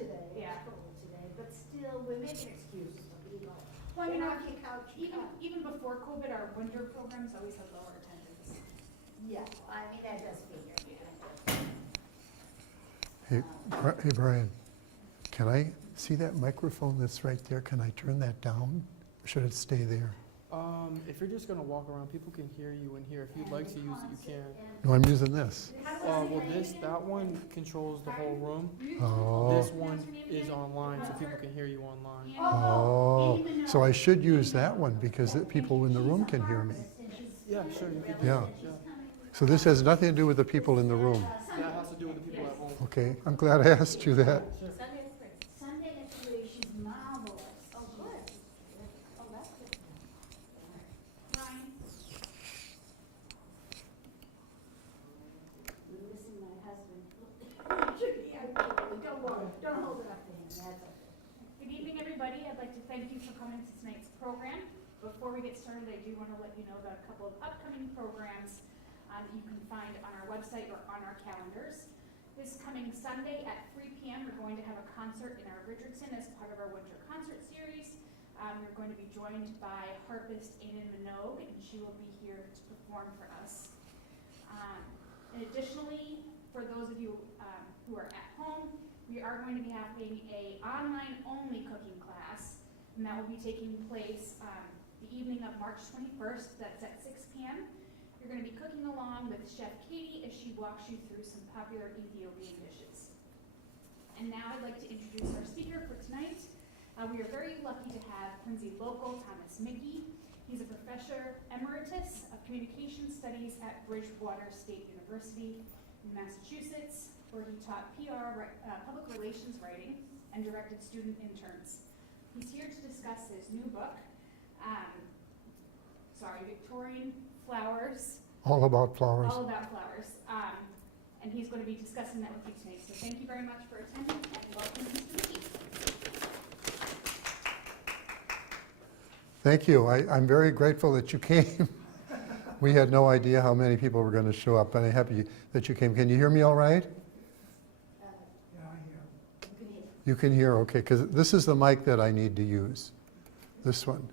today. Yeah. It's cold today, but still, we're making excuses. Well, I mean, Get off your couch. even before COVID, our winter programs always had lower attendance. Yeah, I mean, that does figure. Hey, Brian, can I see that microphone that's right there? Can I turn that down? Or should it stay there? If you're just gonna walk around, people can hear you in here. If you'd like to use it, you can. No, I'm using this. Well, that one controls the whole room. Oh, This one is online, so people can hear you online. oh, so I should use that one because the people in the room can hear me. Yeah, sure, you can. Yeah. So this has nothing to do with the people in the room. That has to do with the people at home. Okay, I'm glad I asked you that. Sunday at 3, she's marvelous. Oh, good. Oh, that's good. Ryan? Listen, my husband. Don't hold it up to him, that's okay. Good evening, everybody. I'd like to thank you for coming to tonight's program. Before we get started, I do want to let you know about a couple of upcoming programs that you can find on our website or on our calendars. This coming Sunday at 3 p.m., we're going to have a concert in our Richardson as part of our winter concert series. We're going to be joined by harpist Aidan Minogue, and she will be here to perform for us. And additionally, for those of you who are at home, we are going to be having a online-only cooking class, and that will be taking place the evening of March 21st. That's at 6 p.m. You're going to be cooking along with Chef Katie as she walks you through some popular Ethiopian dishes. And now I'd like to introduce our speaker for tonight. We are very lucky to have Quincy local Thomas Mickey. He's a professor emeritus of communication studies at Bridgewater State University in Massachusetts, where he taught PR, public relations writing, and directed student interns. He's here to discuss his new book, Victorian Flowers. All about flowers. All about flowers. And he's going to be discussing that with you tonight. So thank you very much for attending, and welcome, Mr. Mickey. Thank you. I'm very grateful that you came. We had no idea how many people were going to show up, but I'm happy that you came. Can you hear me all right? You can hear, okay, because this is the mic that I need to use, this one.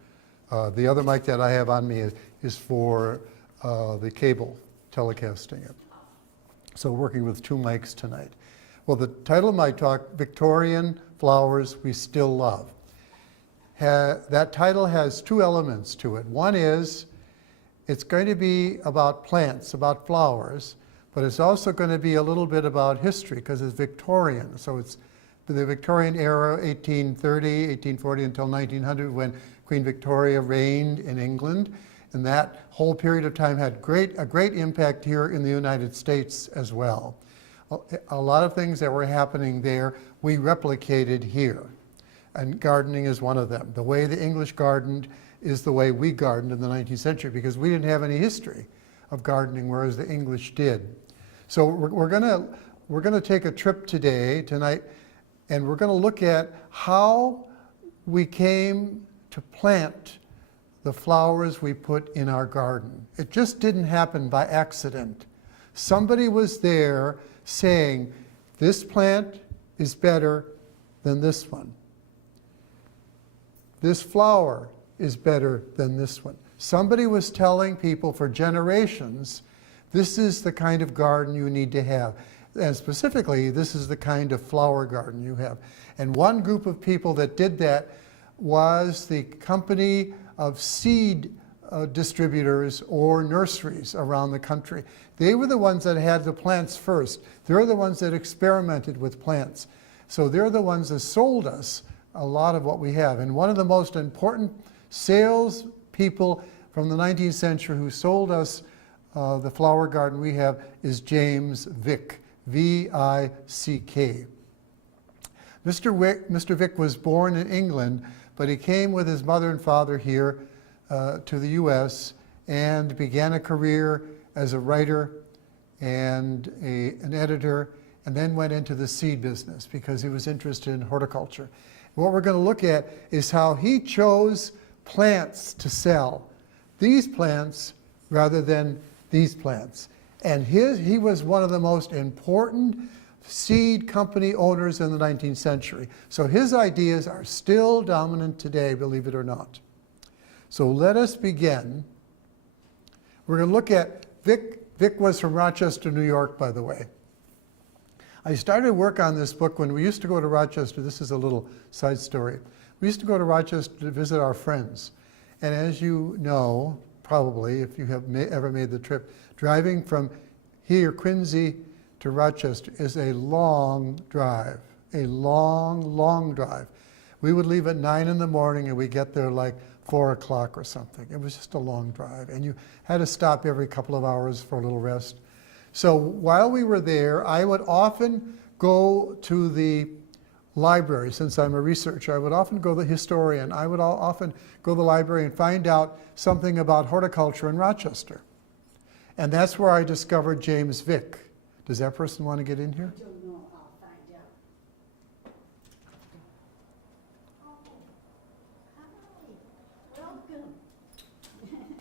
The other mic that I have on me is for the cable telecasting it. So working with 2 mics tonight. Well, the title of my talk, Victorian Flowers We Still Love. That title has 2 elements to it. One is, it's going to be about plants, about flowers, but it's also going to be a little bit about history because it's Victorian. So it's the Victorian era, 1830, 1840 until 1900, when Queen Victoria reigned in England. And that whole period of time had a great impact here in the United States as well. A lot of things that were happening there, we replicated here. And gardening is one of them. The way the English gardened is the way we gardened in the 19th century because we didn't have any history of gardening, whereas the English did. So we're gonna take a trip tonight, and we're gonna look at how we came to plant the flowers we put in our garden. It just didn't happen by accident. Somebody was there saying, this plant is better than this one. This flower is better than this one. Somebody was telling people for generations, this is the kind of garden you need to have. And specifically, this is the kind of flower garden you have. And one group of people that did that was the company of seed distributors or nurseries around the country. They were the ones that had the plants first. They're the ones that experimented with plants. So they're the ones that sold us a lot of what we have. And one of the most important sales people from the 19th century who sold us the flower garden we have is James Vick, V-I-C-K. Mr. Vick was born in England, but he came with his mother and father here to the U.S. and began a career as a writer and an editor, and then went into the seed business because he was interested in horticulture. What we're going to look at is how he chose plants to sell. These plants rather than these plants. And he was one of the most important seed company owners in the 19th century. So his ideas are still dominant today, believe it or not. So let us begin. We're going to look at Vick. Vick was from Rochester, New York, by the way. I started work on this book when we used to go to Rochester. This is a little side story. We used to go to Rochester to visit our friends. And as you know, probably, if you have ever made the trip, driving from here, Quincy, to Rochester is a long drive, a long, long drive. We would leave at 9 in the morning and we get there like 4 o'clock or something. It was just a long drive. And you had to stop every couple of hours for a little rest. So while we were there, I would often go to the library. Since I'm a researcher, I would often go to the historian. I would often go to the library and find out something about horticulture in Rochester. And that's where I discovered James Vick. Does that person want to get in here? I don't know, I'll find out. Oh, hi, welcome.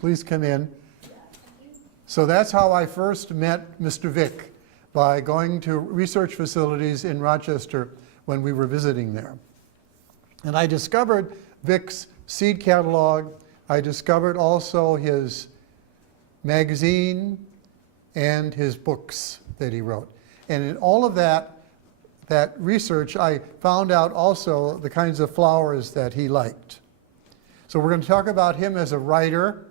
Please come in. So that's how I first met Mr. Vick, by going to research facilities in Rochester when we were visiting there. And I discovered Vick's seed catalog. I discovered also his magazine and his books that he wrote. And in all of that research, I found out also the kinds of flowers that he liked. So we're going to talk about him as a writer,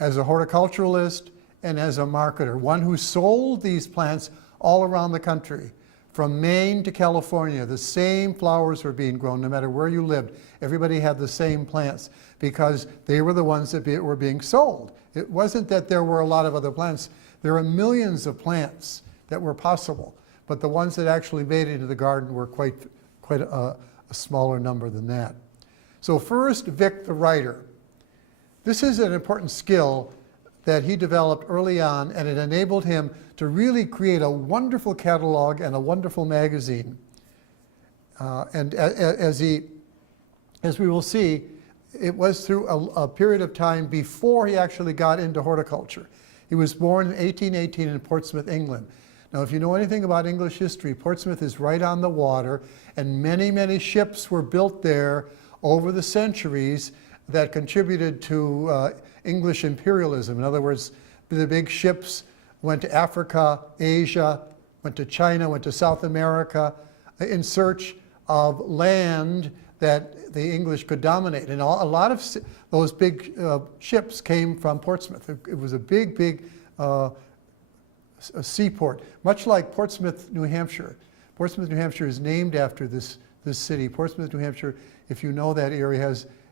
as a horticulturalist, and as a marketer, one who sold these plants all around the country. From Maine to California, the same flowers were being grown no matter where you lived. Everybody had the same plants because they were the ones that were being sold. It wasn't that there were a lot of other plants. There are millions of plants that were possible, but the ones that actually made it into the garden were quite a smaller number than that. So first, Vick the writer. This is an important skill that he developed early on, and it enabled him to really create a wonderful catalog and a wonderful magazine. And as we will see, it was through a period of time before he actually got into horticulture. He was born in 1818 in Portsmouth, England. Now, if you know anything about English history, Portsmouth is right on the water, and many, many ships were built there over the centuries that contributed to English imperialism. In other words, the big ships went to Africa, Asia, went to China, went to South America in search of land that the English could dominate. And a lot of those big ships came from Portsmouth. It was a big, big a seaport, much like Portsmouth, New Hampshire. Portsmouth, New Hampshire is named after this city. Portsmouth, New Hampshire, if you know that area,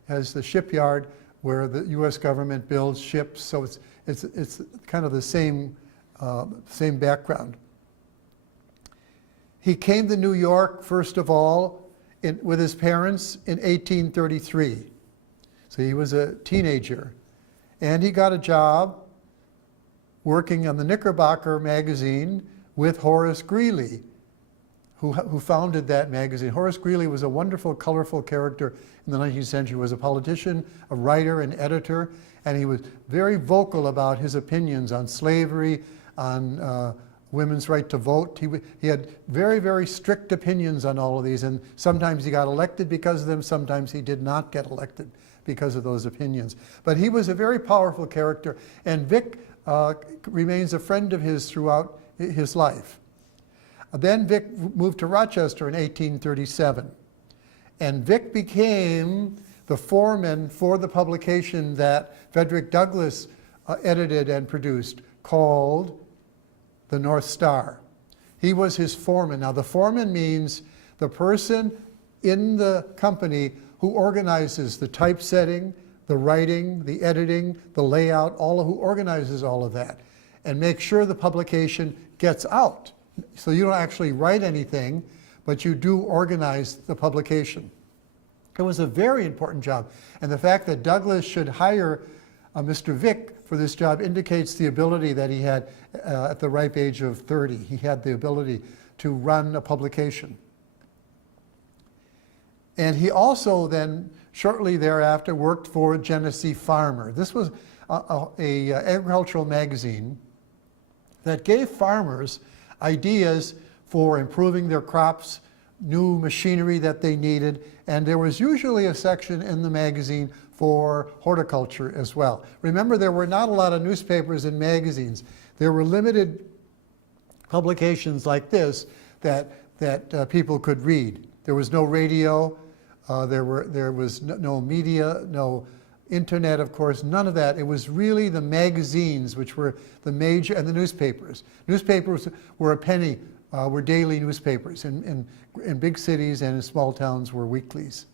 has the shipyard where the U.S. government builds ships. So it's kind of the same background. He came to New York, first of all, with his parents in 1833. So he was a teenager. And he got a job working on the Knickerbocker magazine with Horace Greeley, who founded that magazine. Horace Greeley was a wonderful, colorful character in the 19th century. He was a politician, a writer, an editor, and he was very vocal about his opinions on slavery, on women's right to vote. He had very, very strict opinions on all of these, and sometimes he got elected because of them, sometimes he did not get elected because of those opinions. But he was a very powerful character, and Vick remains a friend of his throughout his life. Then Vick moved to Rochester in 1837, and Vick became the foreman for the publication that Frederick Douglass edited and produced, called the North Star. He was his foreman. Now, the foreman means the person in the company who organizes the typesetting, the writing, the editing, the layout, who organizes all of that and makes sure the publication gets out. So you don't actually write anything, but you do organize the publication. It was a very important job. And the fact that Douglass should hire Mr. Vick for this job indicates the ability that he had at the ripe age of 30. He had the ability to run a publication. And he also then, shortly thereafter, worked for Genesee Farmer. This was a agricultural magazine that gave farmers ideas for improving their crops, new machinery that they needed, and there was usually a section in the magazine for horticulture as well. Remember, there were not a lot of newspapers and magazines. There were limited publications like this that people could read. There was no radio, there was no media, no internet, of course, none of that. It was really the magazines, which were the major, and the newspapers. Newspapers were a penny, were daily newspapers. In big cities and in small towns were weeklies.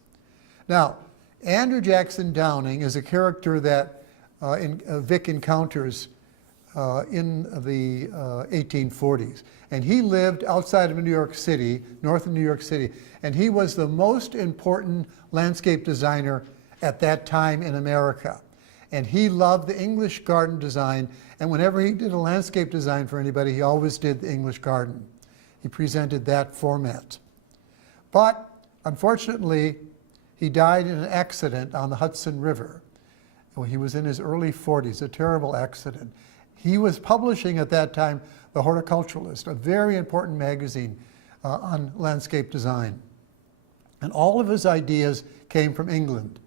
Now, Andrew Jackson Downing is a character that Vick encounters in the 1840s. And he lived outside of New York City, north of New York City, and he was the most important landscape designer at that time in America. And he loved the English garden design, and whenever he did a landscape design for anybody, he always did the English garden. He presented that format. But unfortunately, he died in an accident on the Hudson River. He was in his early 40s, a terrible accident. He was publishing at that time The Horticulturalist, a very important magazine on landscape design. And all of his ideas came from England.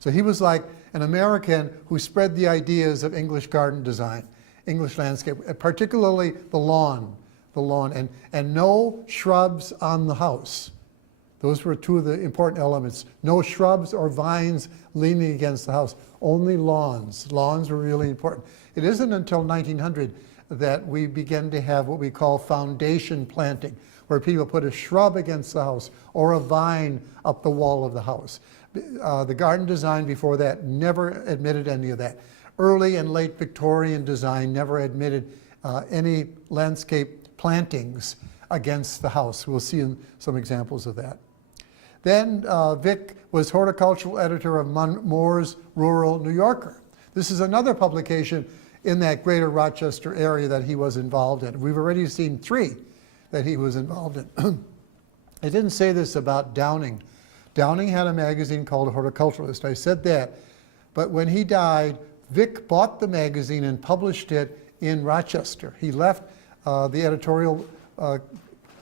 So he was like an American who spread the ideas of English garden design, English landscape, particularly the lawn, and no shrubs on the house. Those were two of the important elements. No shrubs or vines leaning against the house, only lawns. Lawns were really important. It isn't until 1900 that we begin to have what we call foundation planting, where people put a shrub against the house or a vine up the wall of the house. The garden design before that never admitted any of that. Early and late Victorian design never admitted any landscape plantings against the house. We'll see some examples of that. Then Vick was horticultural editor of Moore's Rural New Yorker. This is another publication in that greater Rochester area that he was involved in. We've already seen 3 that he was involved in. I didn't say this about Downing. Downing had a magazine called Horticulturalist. I said that. But when he died, Vick bought the magazine and published it in Rochester. He left the editorial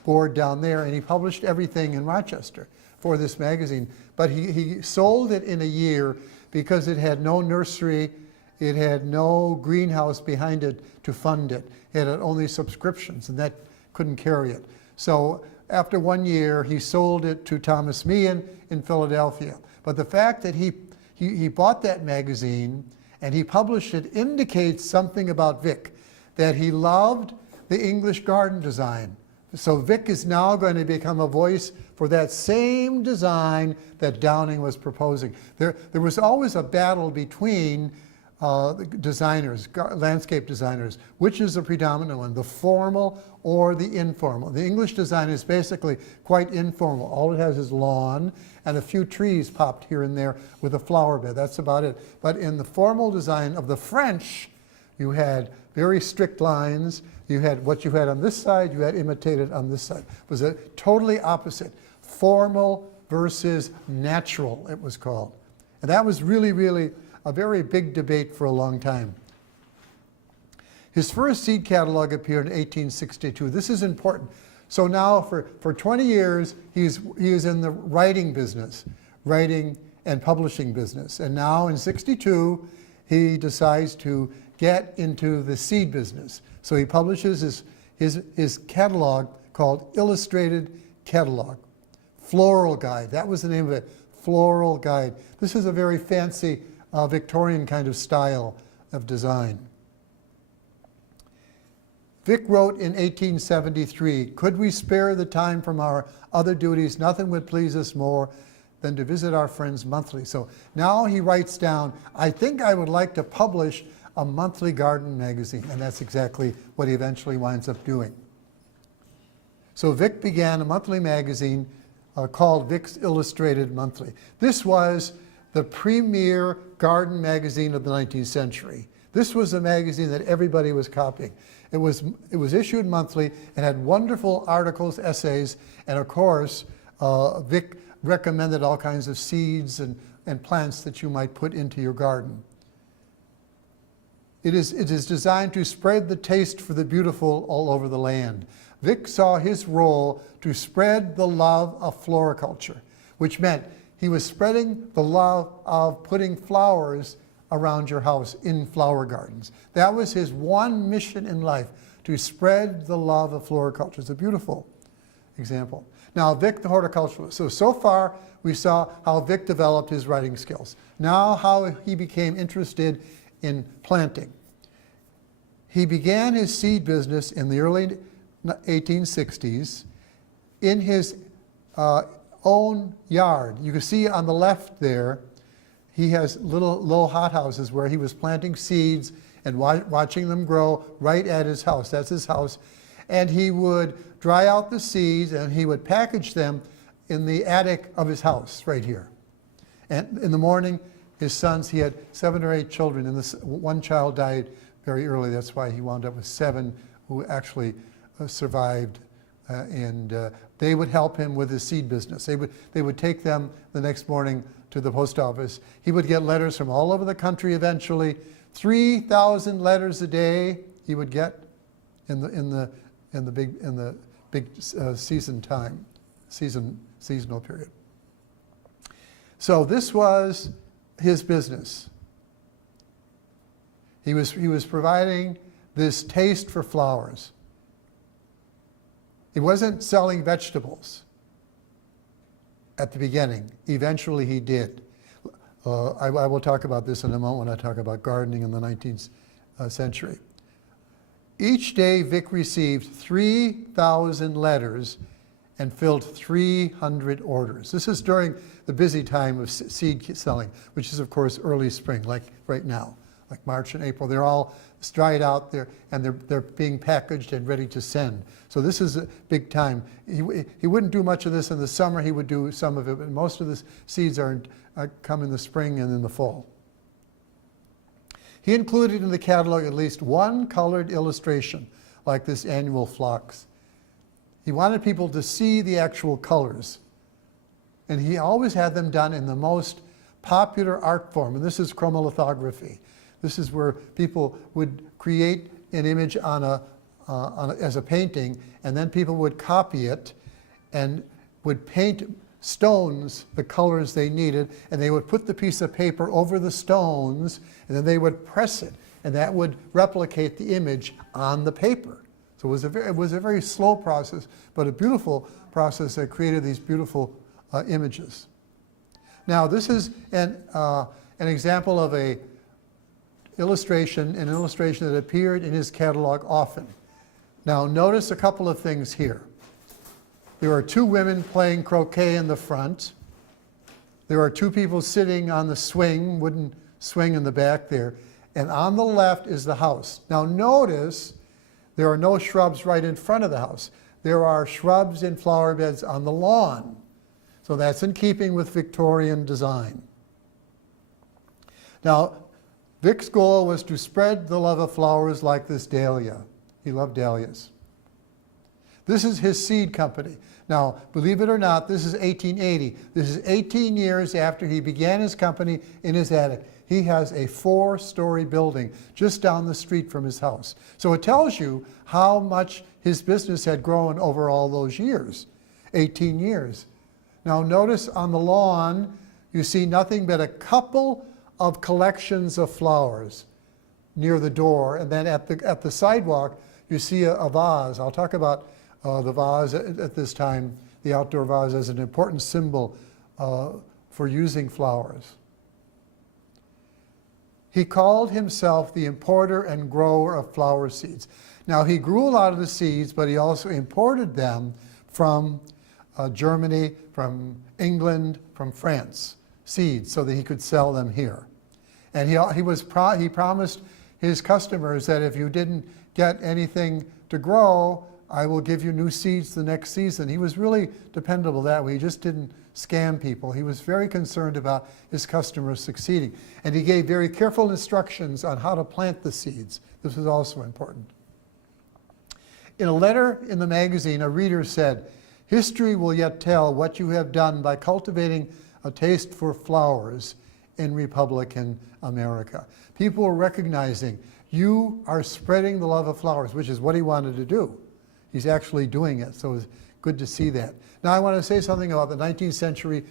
board down there, and he published everything in Rochester for this magazine. But he sold it in a year because it had no nursery, it had no greenhouse behind it to fund it. It had only subscriptions, and that couldn't carry it. So after 1 year, he sold it to Thomas Meehan in Philadelphia. But the fact that he bought that magazine and he published it indicates something about Vick, that he loved the English garden design. So Vick is now going to become a voice for that same design that Downing was proposing. There was always a battle between designers, landscape designers, which is the predominant one, the formal or the informal. The English design is basically quite informal. All it has is lawn and a few trees popped here and there with a flower bed. That's about it. But in the formal design of the French, you had very strict lines. You had what you had on this side, you had imitated on this side. It was a totally opposite. Formal versus natural, it was called. And that was really, really a very big debate for a long time. His first seed catalog appeared in 1862. This is important. So now for 20 years, he is in the writing business, writing and publishing business. And now in 62, he decides to get into the seed business. So he publishes his catalog called Illustrated Catalog. Floral Guide, that was the name of it, Floral Guide. This is a very fancy Victorian kind of style of design. Vick wrote in 1873, "Could we spare the time from our other duties, nothing would please us more than to visit our friends monthly." So now he writes down, I think I would like to publish a monthly garden magazine, and that's exactly what he eventually winds up doing. So Vick began a monthly magazine called Vick's Illustrated Monthly. This was the premier garden magazine of the 19th century. This was a magazine that everybody was copying. It was issued monthly and had wonderful articles, essays, and of course, Vick recommended all kinds of seeds and plants that you might put into your garden. It is designed to spread the taste for the beautiful all over the land. Vick saw his role to spread the love of floriculture, which meant he was spreading the love of putting flowers around your house in flower gardens. That was his one mission in life, to spread the love of floriculture. It's a beautiful example. Now, Vick the horticulturalist. So far we saw how Vick developed his writing skills. Now how he became interested in planting. He began his seed business in the early 1860s in his own yard. You can see on the left there, he has little low hothouses where he was planting seeds and watching them grow right at his house. That's his house. And he would dry out the seeds and he would package them in the attic of his house right here. And in the morning, his sons, he had 7 or 8 children, and one child died very early. That's why he wound up with 7 who actually survived. They would help him with his seed business. They would take them the next morning to the post office. He would get letters from all over the country eventually. 3,000 letters a day he would get in the big seasonal period. So this was his business. He was providing this taste for flowers. He wasn't selling vegetables at the beginning. Eventually he did. I will talk about this in a moment when I talk about gardening in the 19th century. Each day Vick received 3,000 letters and filled 300 orders. This is during the busy time of seed selling, which is of course early spring, like right now, like March and April. They're all dried out there and they're being packaged and ready to send. So this is a big time. He wouldn't do much of this in the summer. He would do some of it, but most of the seeds come in the spring and in the fall. He included in the catalog at least one colored illustration, like this annual phlox. He wanted people to see the actual colors. And he always had them done in the most popular art form, and this is chromolithography. This is where people would create an image as a painting, and then people would copy it and would paint stones the colors they needed, and they would put the piece of paper over the stones, and then they would press it, and that would replicate the image on the paper. So it was a very slow process, but a beautiful process that created these beautiful images. Now this is an example of an illustration that appeared in his catalog often. Now notice a couple of things here. There are 2 women playing croquet in the front. There are 2 people sitting on the swing, wooden swing in the back there. And on the left is the house. Now notice there are no shrubs right in front of the house. There are shrubs and flower beds on the lawn. So that's in keeping with Victorian design. Now, Vick's goal was to spread the love of flowers like this dahlia. He loved dahlias. This is his seed company. Now, believe it or not, this is 1880. This is 18 years after he began his company in his attic. He has a 4-story building just down the street from his house. So it tells you how much his business had grown over all those years, 18 years. Now notice on the lawn, you see nothing but a couple of collections of flowers near the door, and then at the sidewalk, you see a vase. I'll talk about the vase at this time, the outdoor vase, as an important symbol for using flowers. He called himself the importer and grower of flower seeds. Now he grew a lot of the seeds, but he also imported them from Germany, from England, from France, seeds, so that he could sell them here. And he promised his customers that if you didn't get anything to grow, I will give you new seeds the next season. He was really dependable that way. He just didn't scam people. He was very concerned about his customers succeeding. And he gave very careful instructions on how to plant the seeds. This was also important. In a letter in the magazine, a reader said, "History will yet tell what you have done by cultivating a taste for flowers in Republican America." People were recognizing you are spreading the love of flowers, which is what he wanted to do. He's actually doing it, so it's good to see that. Now I want to say something about the 19th century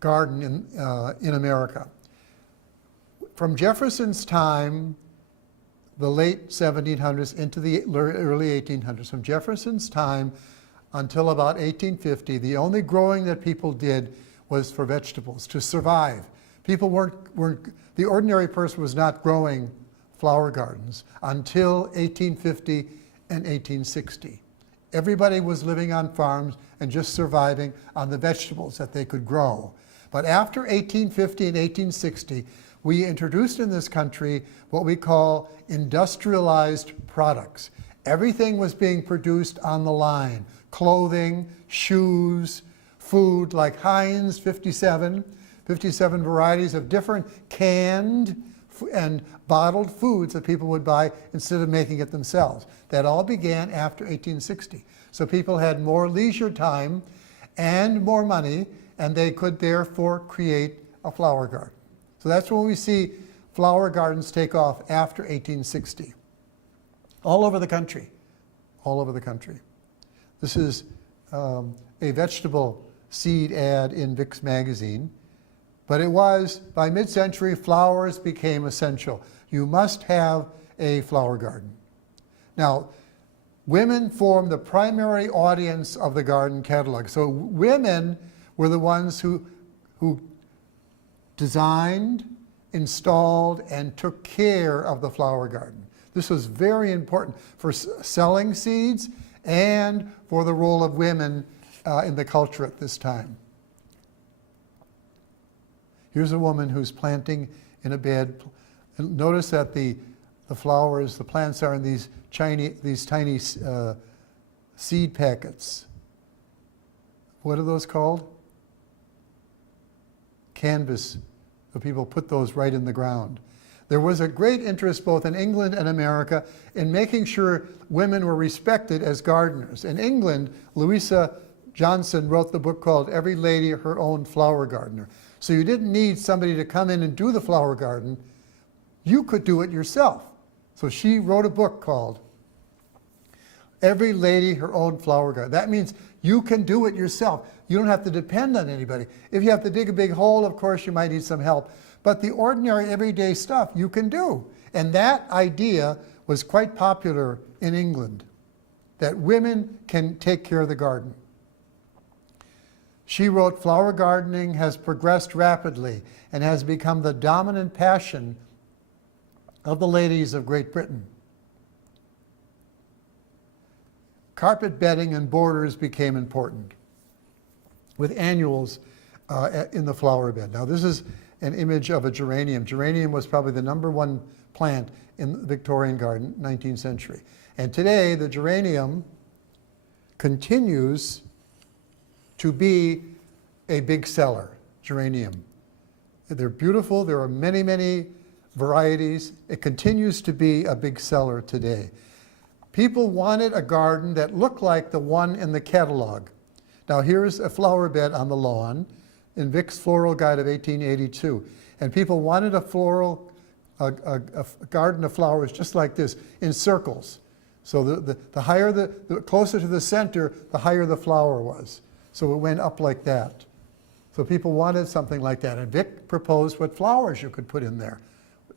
garden in America. From Jefferson's time, the late 1700s into the early 1800s, from Jefferson's time until about 1850, the only growing that people did was for vegetables, to survive. People the ordinary person was not growing flower gardens until 1850 and 1860. Everybody was living on farms and just surviving on the vegetables that they could grow. But after 1850 and 1860, we introduced in this country what we call industrialized products. Everything was being produced on the line. Clothing, shoes, food like Heinz 57 varieties of different canned and bottled foods that people would buy instead of making it themselves. That all began after 1860. So people had more leisure time and more money, and they could therefore create a flower garden. So that's when we see flower gardens take off after 1860. All over the country, all over the country. This is a vegetable seed ad in Vick's magazine, but it was, by mid-century, flowers became essential. You must have a flower garden. Now, women form the primary audience of the garden catalog. So women were the ones who designed, installed, and took care of the flower garden. This was very important for selling seeds and for the role of women in the culture at this time. Here's a woman who's planting in a bed. Notice that the flowers, the plants are in these tiny seed packets. What are those called? Canvas. So people put those right in the ground. There was a great interest both in England and America in making sure women were respected as gardeners. In England, Louisa Johnson wrote the book called Every Lady Her Own Flower Gardener. So you didn't need somebody to come in and do the flower garden. You could do it yourself. So she wrote a book called Every Lady Her Own Flower Garden. That means you can do it yourself. You don't have to depend on anybody. If you have to dig a big hole, of course, you might need some help. But the ordinary, everyday stuff you can do. And that idea was quite popular in England, that women can take care of the garden. She wrote, flower gardening has progressed rapidly and has become the dominant passion of the ladies of Great Britain. Carpet bedding and borders became important with annuals in the flower bed. Now this is an image of a geranium. Geranium was probably the #1 plant in the Victorian garden, 19th century. And today the geranium continues to be a big seller, geranium. They're beautiful, there are many, many varieties. It continues to be a big seller today. People wanted a garden that looked like the one in the catalog. Now here's a flower bed on the lawn in Vick's Floral Guide of 1882. And people wanted a garden of flowers just like this, in circles. So the higher the closer to the center, the higher the flower was. So it went up like that. So people wanted something like that. And Vick proposed what flowers you could put in there.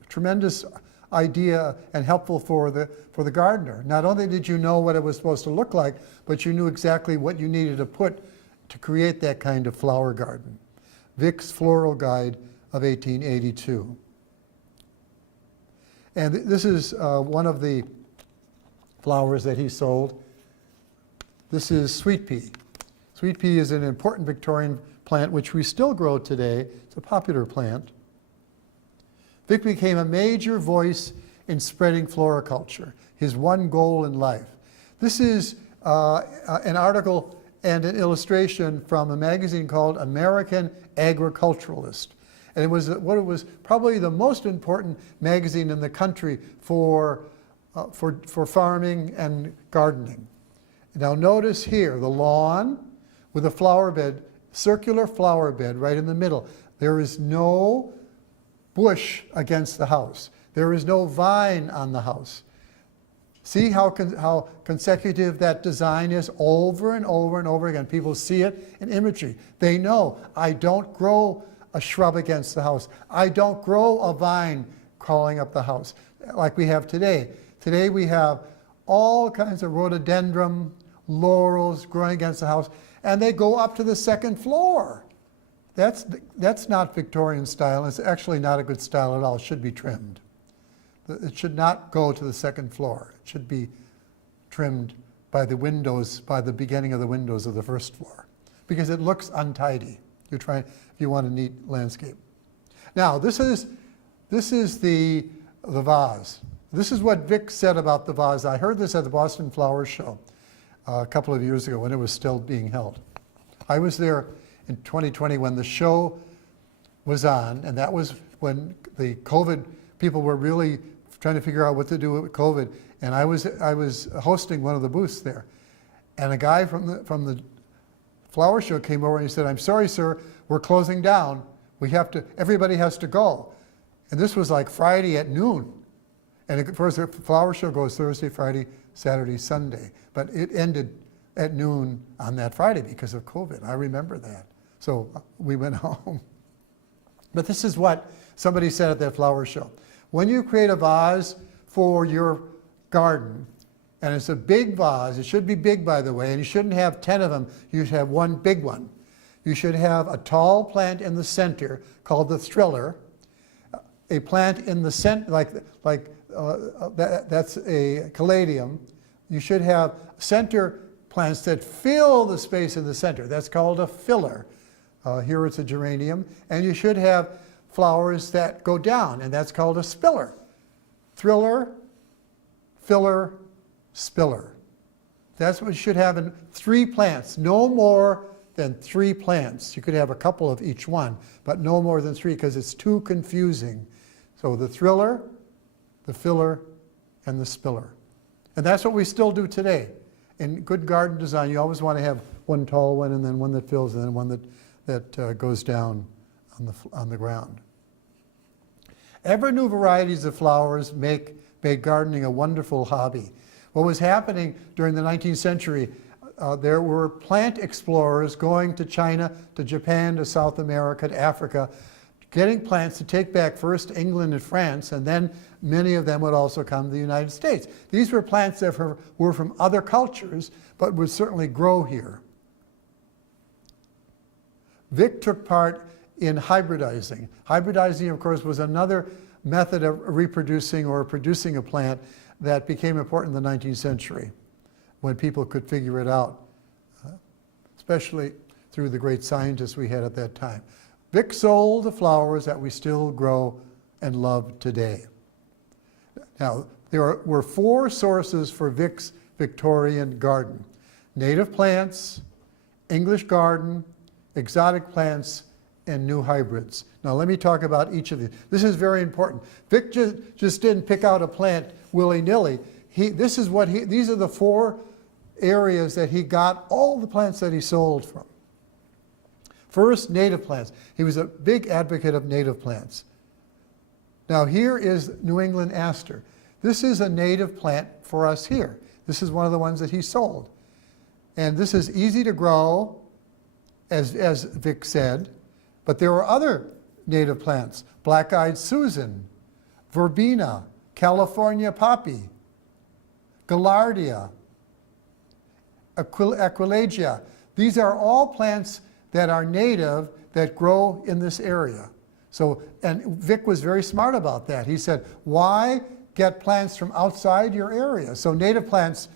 Tremendous idea and helpful for the gardener. Not only did you know what it was supposed to look like, but you knew exactly what you needed to put to create that kind of flower garden. Vick's Floral Guide of 1882. And this is one of the flowers that he sold. This is sweet pea. Sweet pea is an important Victorian plant which we still grow today. It's a popular plant. Vick became a major voice in spreading floriculture, his one goal in life. This is an article and an illustration from a magazine called American Agriculturalist. And it was probably the most important magazine in the country for farming and gardening. Now notice here, the lawn with a flower bed, circular flower bed right in the middle. There is no bush against the house. There is no vine on the house. See how consecutive that design is over and over and over again. People see it in imagery. They know, I don't grow a shrub against the house. I don't grow a vine crawling up the house like we have today. Today we have all kinds of rhododendron, laurels growing against the house, and they go up to the second floor. That's not Victorian style. It's actually not a good style at all. It should be trimmed. It should not go to the second floor. It should be trimmed by the windows, by the beginning of the windows of the first floor, because it looks untidy. If you want a neat landscape. Now, this is the vase. This is what Vick said about the vase. I heard this at the Boston Flower Show a couple of years ago when it was still being held. I was there in 2020 when the show was on, and that was when the COVID people were really trying to figure out what to do with COVID. And I was hosting one of the booths there, and a guy from the flower show came over and he said, "I'm sorry, sir, we're closing down. Everybody has to go." And this was like Friday at noon. And of course, the flower show goes Thursday, Friday, Saturday, Sunday. But it ended at noon on that Friday because of COVID. I remember that. So we went home. But this is what somebody said at that flower show. When you create a vase for your garden, and it's a big vase, it should be big, by the way, and you shouldn't have 10 of them. You should have one big one. You should have a tall plant in the center called the thriller, a plant in the center, that's a caladium. You should have center plants that fill the space in the center. That's called a filler. Here it's a geranium. And you should have flowers that go down, and that's called a spiller. Thriller, filler, spiller. That's what you should have in 3 plants, no more than 3 plants. You could have a couple of each one, but no more than 3 because it's too confusing. So the thriller, the filler, and the spiller. And that's what we still do today. In good garden design, you always want to have one tall one and then one that fills and then one that goes down on the ground. Ever new varieties of flowers made gardening a wonderful hobby. What was happening during the 19th century, there were plant explorers going to China, to Japan, to South America, to Africa, getting plants to take back first to England and France, and then many of them would also come to the United States. These were plants that were from other cultures, but would certainly grow here. Vick took part in hybridizing. Hybridizing, of course, was another method of reproducing or producing a plant that became important in the 19th century when people could figure it out, especially through the great scientists we had at that time. Vick sold the flowers that we still grow and love today. Now, there were 4 sources for Vick's Victorian garden: native plants, English garden, exotic plants, and new hybrids. Now let me talk about each of these. This is very important. Vick just didn't pick out a plant willy-nilly. These are the 4 areas that he got all the plants that he sold from. First, native plants. He was a big advocate of native plants. Now here is New England aster. This is a native plant for us here. This is one of the ones that he sold. And this is easy to grow, as Vick said, but there were other native plants: black-eyed Susan, verbena, California poppy, gaillardia, aquilegia. These are all plants that are native that grow in this area. So, and Vick was very smart about that. He said, why get plants from outside your area? So native plants,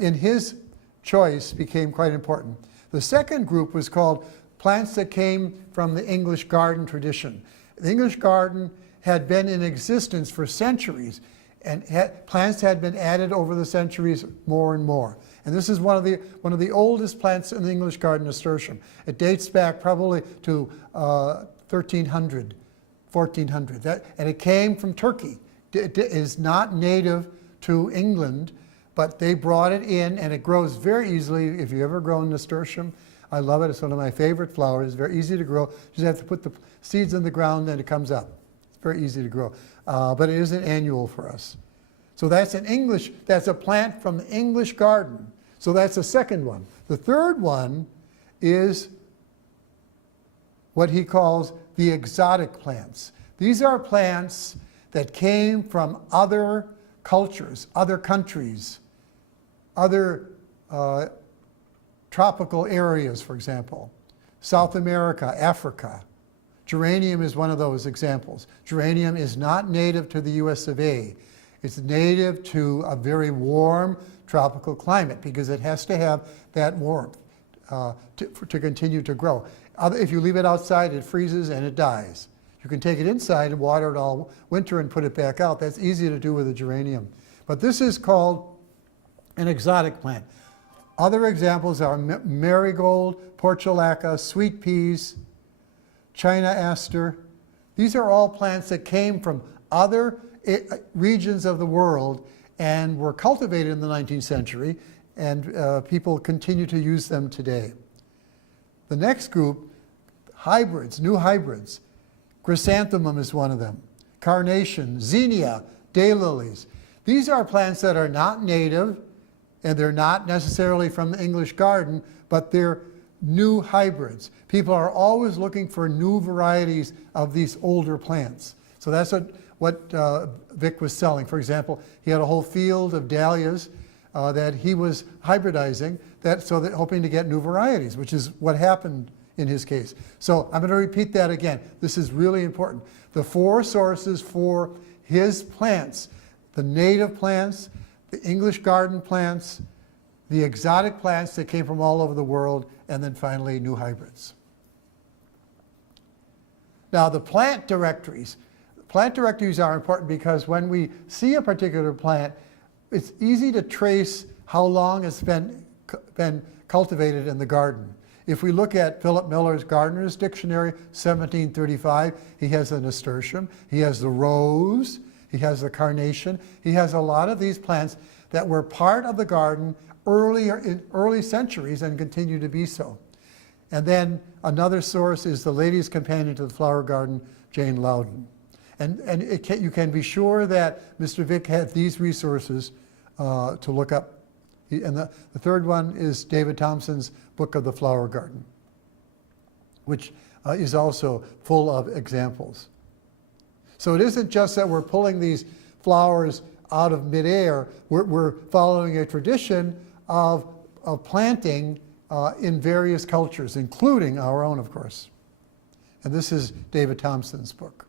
in his choice, became quite important. The second group was called plants that came from the English garden tradition. The English garden had been in existence for centuries, and plants had been added over the centuries more and more. And this is one of the oldest plants in the English garden, nasturtium. It dates back probably to 1300, 1400. And it came from Turkey. It is not native to England, but they brought it in, and it grows very easily. If you've ever grown nasturtium, I love it. It's one of my favorite flowers. It's very easy to grow. You just have to put the seeds in the ground and it comes up. It's very easy to grow. But it isn't annual for us. So that's an English, that's a plant from the English garden. So that's the second one. The third one is what he calls the exotic plants. These are plants that came from other cultures, other countries, other tropical areas, for example. South America, Africa. Geranium is one of those examples. Geranium is not native to the US of A. It's native to a very warm tropical climate because it has to have that warmth to continue to grow. If you leave it outside, it freezes and it dies. You can take it inside and water it all winter and put it back out. That's easy to do with a geranium. But this is called an exotic plant. Other examples are marigold, portulaca, sweet peas, China aster. These are all plants that came from other regions of the world and were cultivated in the 19th century, and people continue to use them today. The next group, hybrids, new hybrids. Chrysanthemum is one of them. Carnation, zinnia, daylilies. These are plants that are not native, and they're not necessarily from the English garden, but they're new hybrids. People are always looking for new varieties of these older plants. So that's what Vick was selling. For example, he had a whole field of dahlias that he was hybridizing, hoping to get new varieties, which is what happened in his case. So I'm going to repeat that again. This is really important. The four sources for his plants: the native plants, the English garden plants, the exotic plants that came from all over the world, and then finally new hybrids. Now the plant directories. Plant directories are important because when we see a particular plant, it's easy to trace how long it's been cultivated in the garden. If we look at Philip Miller's Gardener's Dictionary, 1735, he has the nasturtium, he has the rose, he has the carnation, he has a lot of these plants that were part of the garden earlier in early centuries and continue to be so. And then another source is the Lady's Companion to the Flower Garden, Jane Loudon. And you can be sure that Mr. Vick had these resources to look up. And the third one is David Thompson's Book of the Flower Garden, which is also full of examples. So it isn't just that we're pulling these flowers out of midair. We're following a tradition of planting in various cultures, including our own, of course. And this is David Thompson's book.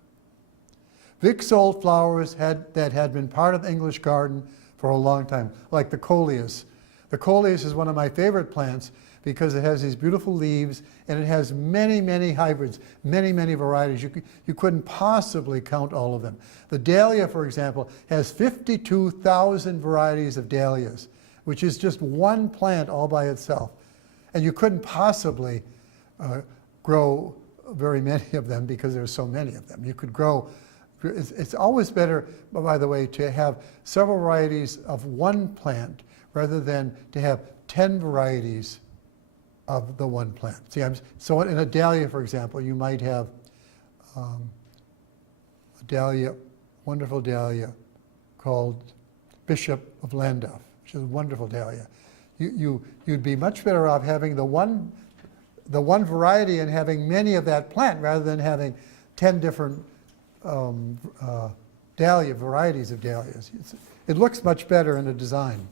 Vick sold flowers that had been part of the English garden for a long time, like the coleus. The coleus is one of my favorite plants because it has these beautiful leaves and it has many, many hybrids, many, many varieties. You couldn't possibly count all of them. The dahlia, for example, has 52,000 varieties of dahlias, which is just one plant all by itself. And you couldn't possibly grow very many of them because there's so many of them. You could grow. It's always better, by the way, to have several varieties of one plant rather than to have 10 varieties of the one plant. See, so in a dahlia, for example, you might have a dahlia, wonderful dahlia called Bishop of Llandaff, which is a wonderful dahlia. You'd be much better off having the one variety and having many of that plant rather than having 10 different dahlia, varieties of dahlias. It looks much better in the design.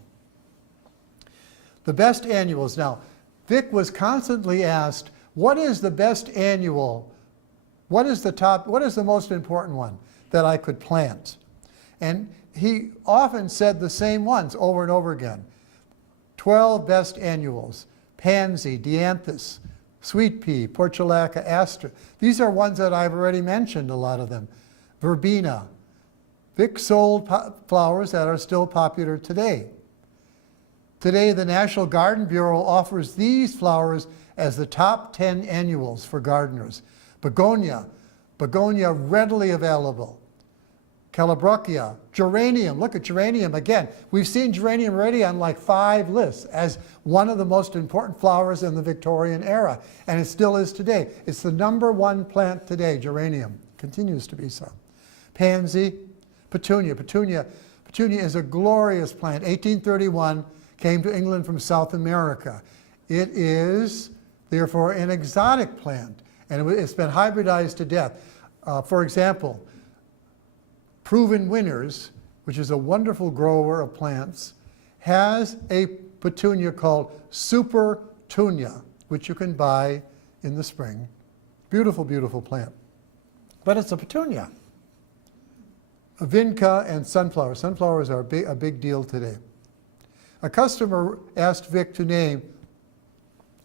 The best annuals. Now, Vick was constantly asked, what is the best annual? What is the most important one that I could plant? And he often said the same ones over and over again. 12 best annuals: pansy, dianthus, sweet pea, portulaca, aster. These are ones that I've already mentioned, a lot of them. Verbena. Vick sold flowers that are still popular today. Today, the National Garden Bureau offers these flowers as the top 10 annuals for gardeners. Begonia readily available. Calabrocchia, geranium, look at geranium again. We've seen geranium already on like 5 lists as one of the most important flowers in the Victorian era, and it still is today. It's the #1 plant today, geranium, continues to be so. Pansy, petunia Petunia is a glorious plant. 1831, came to England from South America. It is, therefore, an exotic plant, and it's been hybridized to death. For example, Proven Winners, which is a wonderful grower of plants, has a petunia called Super Tunia, which you can buy in the spring. Beautiful, beautiful plant. But it's a petunia. Vinca and sunflowers. Sunflowers are a big deal today. A customer asked Vick to name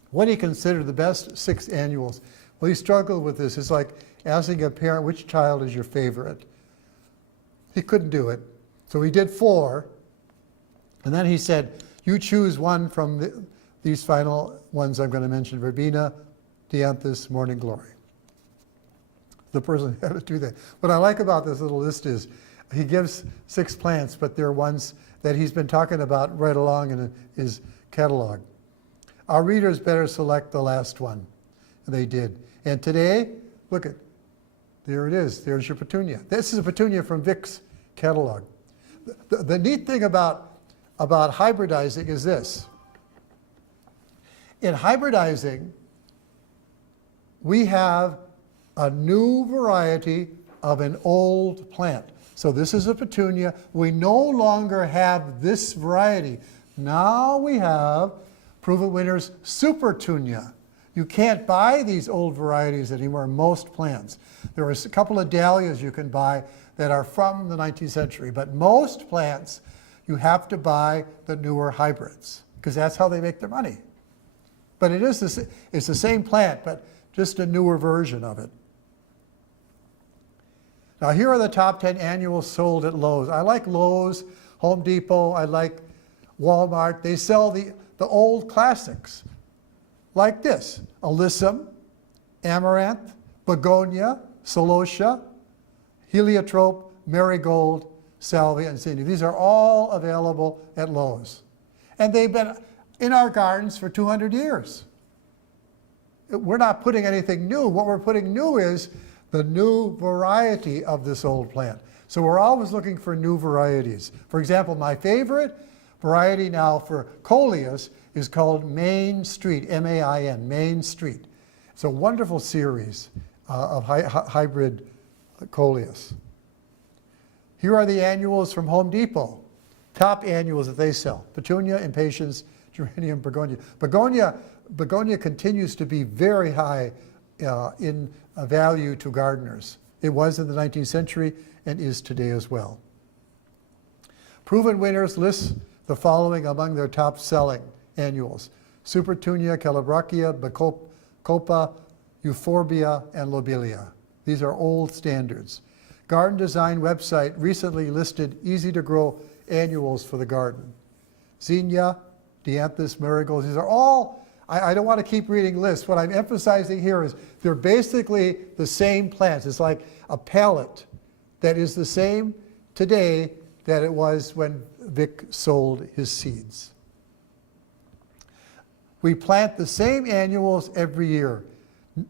what he considered the best 6 annuals. Well, he struggled with this. It's like asking a parent, which child is your favorite? He couldn't do it. So he did 4. And then he said, you choose one from these final ones I'm going to mention: Verbena, Dianthus, Morning Glory. The person had to do that. What I like about this little list is he gives 6 plants, but they're ones that he's been talking about right along in his catalog. Our readers better select the last one. And they did. And today, look at, there it is. There's your petunia. This is a petunia from Vick's catalog. The neat thing about hybridizing is this. In hybridizing, we have a new variety of an old plant. So this is a petunia. We no longer have this variety. Now we have Proven Winners Super Tunia. You can't buy these old varieties anymore in most plants. There are a couple of dahlias you can buy that are from the 19th century, but most plants you have to buy the newer hybrids because that's how they make their money. But it's the same plant, but just a newer version of it. Now here are the top 10 annuals sold at Lowe's. I like Lowe's, Home Depot, I like Walmart. They sell the old classics like this: alyssum, amaranth, begonia, celosia, heliotrope, marigold, salvia, and zinnia. These are all available at Lowe's. And they've been in our gardens for 200 years. We're not putting anything new. What we're putting new is the new variety of this old plant. So we're always looking for new varieties. For example, my favorite variety now for coleus is called Main Street, M-A-I-N, Main Street. It's a wonderful series of hybrid coleus. Here are the annuals from Home Depot, top annuals that they sell: petunia, impatiens, geranium, begonia. Begonia continues to be very high in value to gardeners. It was in the 19th century and is today as well. Proven Winners lists the following among their top selling annuals: Supertunia, Calabrachia, Bacopa, Euphorbia, and Lobelia. These are old standards. Garden Design website recently listed easy to grow annuals for the garden: Zinnia, Dianthus, marigolds. These are all, I don't want to keep reading lists. What I'm emphasizing here is they're basically the same plants. It's like a palette that is the same today that it was when Vick sold his seeds. We plant the same annuals every year.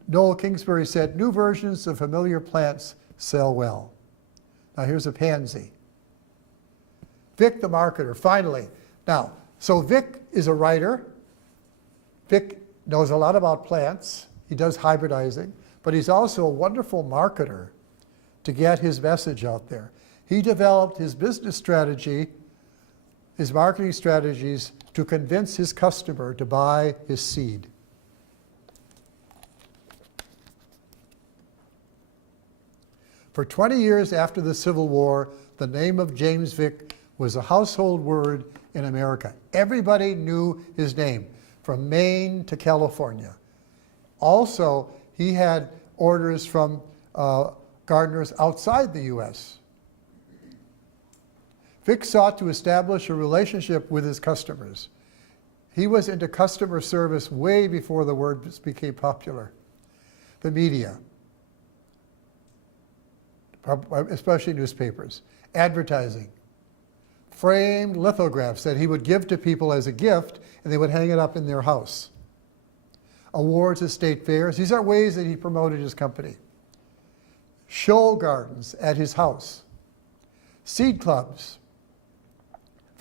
Noel Kingsbury said, new versions of familiar plants sell well. Now here's a pansy. Vick the marketer, finally. Now, so Vick is a writer. Vick knows a lot about plants. He does hybridizing, but he's also a wonderful marketer to get his message out there. He developed his business strategy, his marketing strategies, to convince his customer to buy his seed. For 20 years after the Civil War, the name of James Vick was a household word in America. Everybody knew his name, from Maine to California. Also, he had orders from gardeners outside the U.S. Vick sought to establish a relationship with his customers. He was into customer service way before the word became popular. The media, especially newspapers, advertising, framed lithographs that he would give to people as a gift, and they would hang it up in their house. Awards at state fairs. These are ways that he promoted his company. Show gardens at his house. Seed clubs.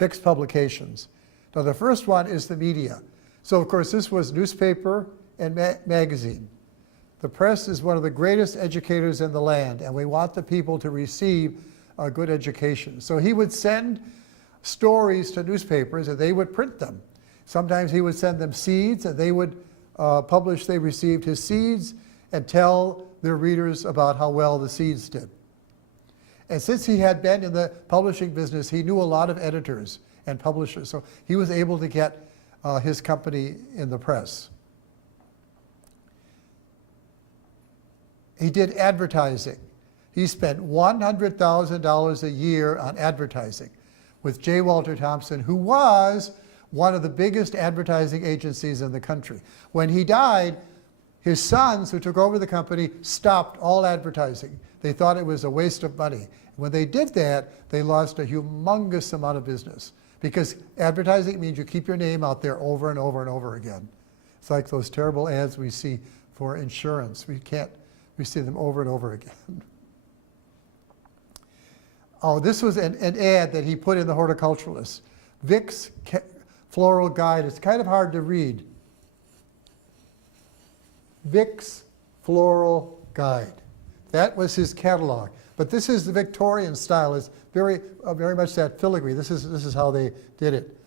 Vick's publications. Now the first one is the media. So of course this was newspaper and magazine. The press is one of the greatest educators in the land, and we want the people to receive a good education. So he would send stories to newspapers and they would print them. Sometimes he would send them seeds and they would publish they received his seeds and tell their readers about how well the seeds did. And since he had been in the publishing business, he knew a lot of editors and publishers. So he was able to get his company in the press. He did advertising. He spent $100,000 a year on advertising with J. Walter Thompson, who was one of the biggest advertising agencies in the country. When he died, his sons, who took over the company, stopped all advertising. They thought it was a waste of money. When they did that, they lost a humongous amount of business, because advertising means you keep your name out there over and over and over again. It's like those terrible ads we see for insurance. We see them over and over again. Oh, this was an ad that he put in the Horticulturalist. Vick's Floral Guide. It's kind of hard to read. Vick's Floral Guide. That was his catalog. But this is the Victorian style. It's very much that filigree. This is how they did it.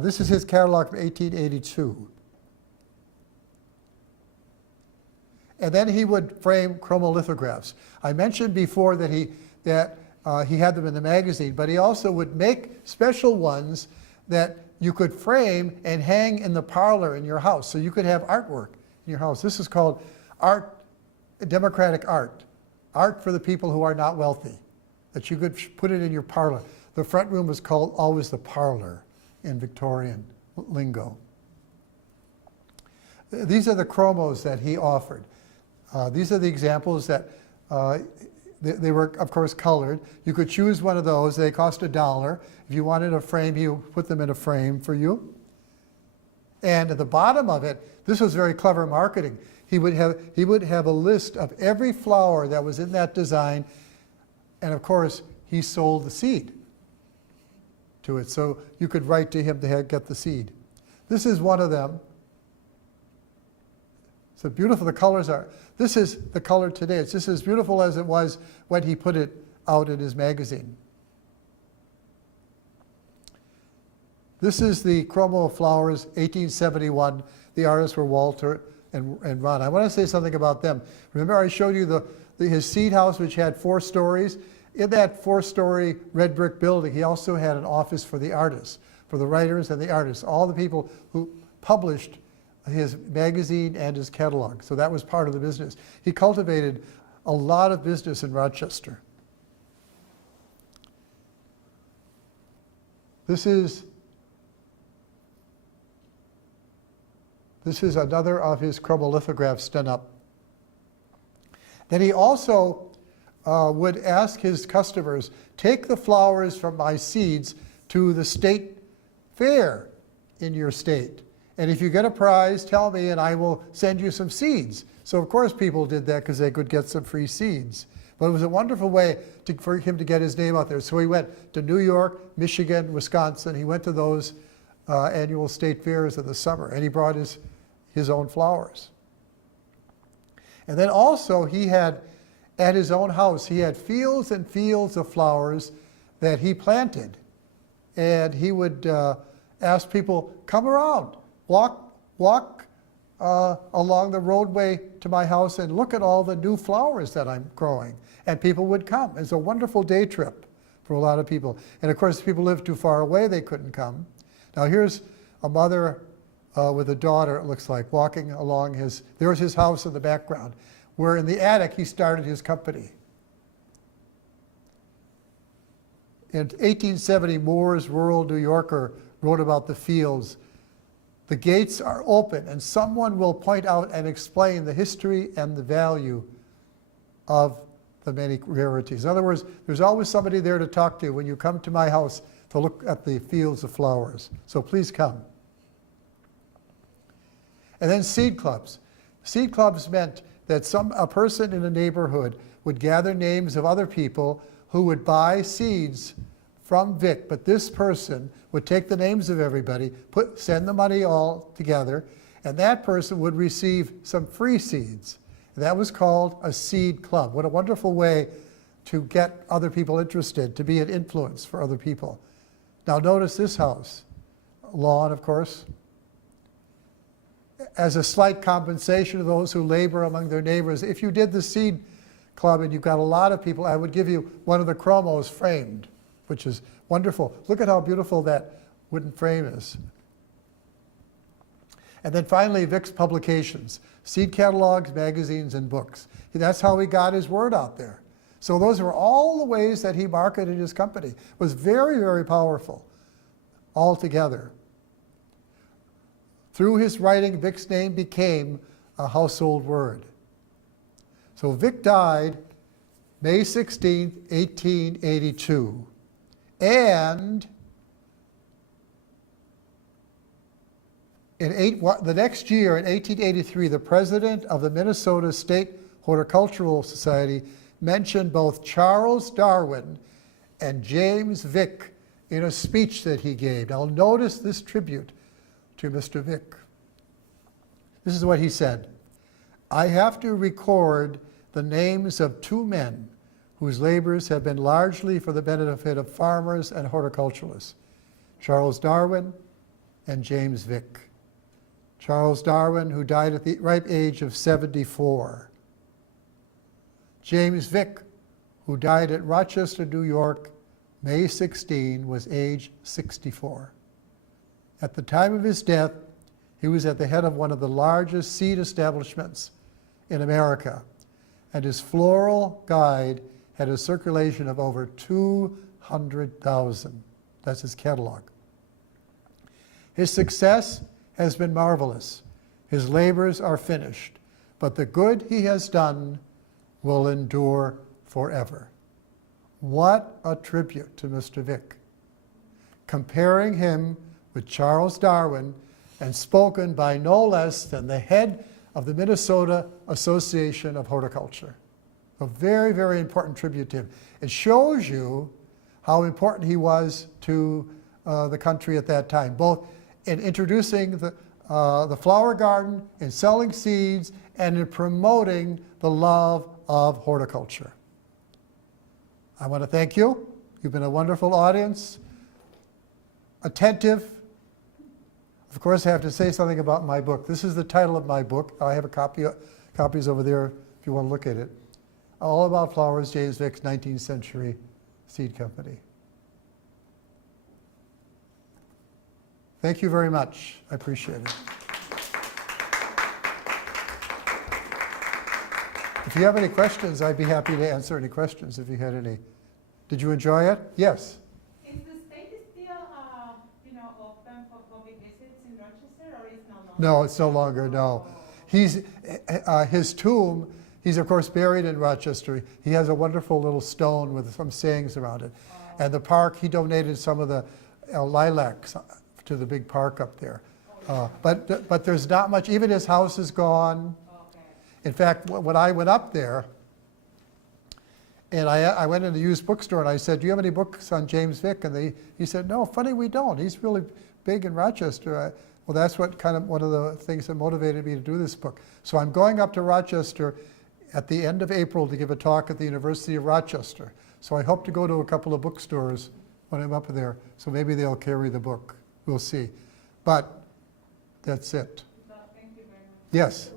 This is his catalog from 1882. And then he would frame chromolithographs. I mentioned before that he had them in the magazine, but he also would make special ones that you could frame and hang in the parlor in your house, so you could have artwork in your house. This is called art, democratic art for the people who are not wealthy, that you could put it in your parlor. The front room was called always the parlor in Victorian lingo. These are the chromos that he offered. These are the examples that they were, of course, colored. You could choose one of those. They cost $1. If you wanted a frame, he would put them in a frame for you. And at the bottom of it, this was very clever marketing. He would have a list of every flower that was in that design, and of course, he sold the seed to it. So you could write to him to get the seed. This is one of them. So beautiful the colors are. This is the color today. It's just as beautiful as it was when he put it out in his magazine. This is the Chromo of Flowers, 1871. The artists were Walter and Ron. I want to say something about them. Remember I showed you his seed house, which had 4 stories? In that 4-story red brick building, he also had an office for the artists, for the writers and the artists, all the people who published his magazine and his catalog. So that was part of the business. He cultivated a lot of business in Rochester. This is another of his chromolithographs done up. Then he also would ask his customers, take the flowers from my seeds to the state fair in your state. And if you get a prize, tell me and I will send you some seeds. So of course people did that because they could get some free seeds. But it was a wonderful way for him to get his name out there. So he went to New York, Michigan, Wisconsin. He went to those annual state fairs in the summer, and he brought his own flowers. And then also he had, at his own house, he had fields and fields of flowers that he planted. And he would ask people, come around, walk along the roadway to my house and look at all the new flowers that I'm growing. And people would come. It's a wonderful day trip for a lot of people. And of course, if people lived too far away, they couldn't come. Now here's a mother with a daughter, it looks like, walking along there's his house in the background, where in the attic he started his company. In 1870, Moore's Rural New Yorker wrote about the fields. The gates are open and someone will point out and explain the history and the value of the many rarities. In other words, there's always somebody there to talk to when you come to my house to look at the fields of flowers. So please come. And then seed clubs. Seed clubs meant that a person in a neighborhood would gather names of other people who would buy seeds from Vic, but this person would take the names of everybody, send the money all together, and that person would receive some free seeds. That was called a seed club. What a wonderful way to get other people interested, to be an influence for other people. Now notice this house. Lawn, of course. As a slight compensation to those who labor among their neighbors, if you did the seed club and you've got a lot of people, I would give you one of the chromos framed, which is wonderful. Look at how beautiful that wooden frame is. And then finally, Vic's publications, seed catalogs, magazines, and books. That's how he got his word out there. So those were all the ways that he marketed his company. It was very, very powerful altogether. Through his writing, Vic's name became a household word. So Vic died May 16, 1882. And the next year, in 1883, the president of the Minnesota State Horticultural Society mentioned both Charles Darwin and James Vick in a speech that he gave. Now notice this tribute to Mr. Vick. This is what he said. I have to record the names of two men whose labors have been largely for the benefit of farmers and horticulturalists, Charles Darwin and James Vick. Charles Darwin, who died at the ripe age of 74. James Vick, who died at Rochester, New York, May 16, was age 64. At the time of his death, he was at the head of one of the largest seed establishments in America, and his floral guide had a circulation of over 200,000. That's his catalog. His success has been marvelous. His labors are finished, but the good he has done will endure forever. What a tribute to Mr. Vick. Comparing him with Charles Darwin and spoken by no less than the head of the Minnesota Association of Horticulture. A very, very important tribute to him. It shows you how important he was to the country at that time, both in introducing the flower garden, in selling seeds, and in promoting the love of horticulture. I want to thank you. You've been a wonderful audience, attentive. Of course, I have to say something about my book. This is the title of my book. I have copies over there if you want to look at it. All About Flowers, James Vick's 19th Century Seed Company. Thank you very much. I appreciate it. If you have any questions, I'd be happy to answer any questions if you had any. Did you enjoy it? Yes. Is the state still, open for public visits in Rochester, or is no longer? No, it's no longer, no. His tomb, he's of course buried in Rochester. He has a wonderful little stone with some sayings around it. And the park, he donated some of the lilacs to the big park up there. But there's not much, even his house is gone. Okay. In fact, when I went up there, and I went in the used bookstore and I said, do you have any books on James Vick? And he said, no, funny we don't. He's really big in Rochester. Well, that's one of the things that motivated me to do this book. So I'm going up to Rochester at the end of April to give a talk at the University of Rochester. So I hope to go to a couple of bookstores when I'm up there, so maybe they'll carry the book. We'll see. But that's it. Thank you very much. Yes.